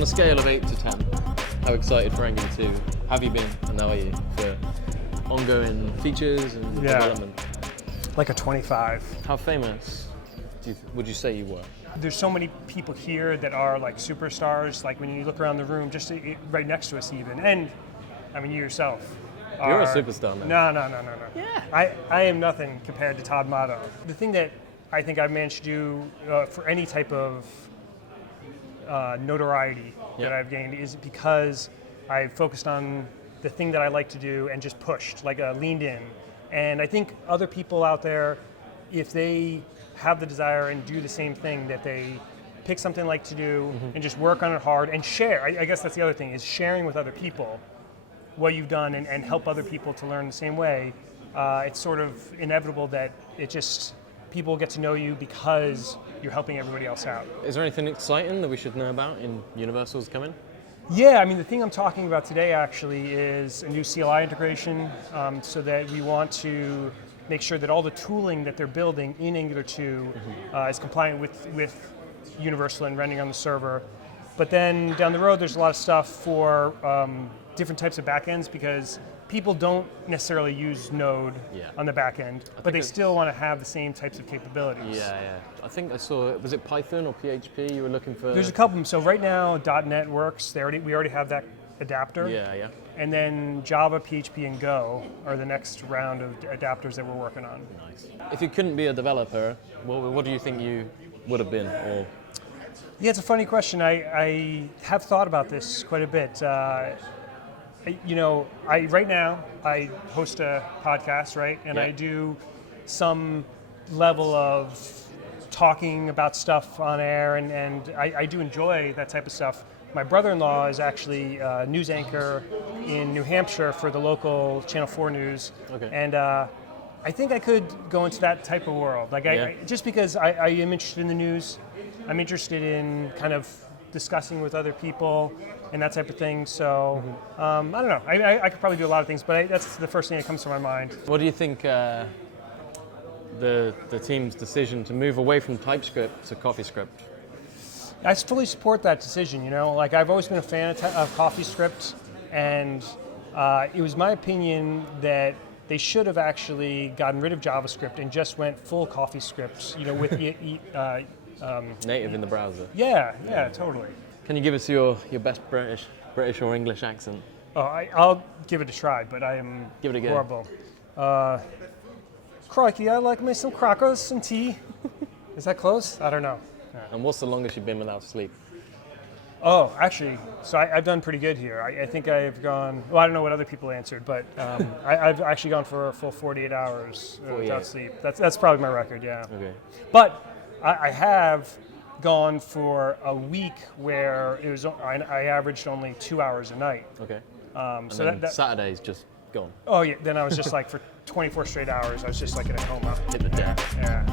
On a scale of 8 to 10, how excited for Engine 2 have you been, and how are you for ongoing features and development? Like a 25. How famous would you say you were? There's so many people here that are like superstars. Like when you look around the room, just right next to us even, and I mean you yourself. You're a superstar, man. No. Yeah. I am nothing compared to Todd Motto. The thing that I think I've managed to do for any type of notoriety that I've gained is because I've focused on the thing that I like to do and just pushed, like leaned in. And I think other people out there, if they have the desire and do the same thing, that they pick something like to do and just work on it hard and share. I guess that's the other thing, is sharing with other people what you've done and help other people to learn the same way. It's sort of inevitable that people get to know you because you're helping everybody else out. Is there anything exciting that we should know about in Universal's coming? Yeah, I mean, the thing I'm talking about today actually is a new CLI integration, so that we want to make sure that all the tooling that they're building in Angular 2 is compliant with Universal and running on the server. But then down the road, there's a lot of stuff for different types of backends, because people don't necessarily use Node on the back end, but they still want to have the same types of capabilities. Yeah. I think I saw, was it Python or PHP you were looking for? There's a couple of them. So right now, .NET works. We already have that adapter. Yeah. And then Java, PHP, and Go are the next round of adapters that we're working on. Nice. If you couldn't be a developer, what do you think you would have been? Or yeah, it's a funny question. I have thought about this quite a bit. Right now I host a podcast, right? And I do some level of talking about stuff on air, and I do enjoy that type of stuff. My brother-in-law is actually a news anchor in New Hampshire for the local Channel 4 News. Okay. And I think I could go into that type of world. Like just because I am interested in the news, I'm interested in kind of discussing with other people and that type of thing. So I don't know. I could probably do a lot of things, but that's the first thing that comes to my mind. what do you think the team's decision to move away from TypeScript to CoffeeScript? I fully support that decision. Like I've always been a fan of CoffeeScript, and it was my opinion that they should have actually gotten rid of JavaScript and just went full CoffeeScript. With Native in the browser. Yeah, totally. Can you give us your best British or English accent? Oh, I'll give it a try, but I am Give it a go. horrible. Crikey, I like me some crackers and tea. Is that close? I don't know. And what's the longest you've been without sleep? Oh, actually, so I've done pretty good here. I think I've gone, well, I don't know what other people answered, but I've actually gone for a full 48 hours without sleep. That's probably my record, yeah. Okay. But I have gone for a week where I averaged only 2 hours a night. Okay. So then Saturday's just gone. Oh yeah, then I was just like for 24 straight hours, I was just like in a coma. Hit the deck. Yeah.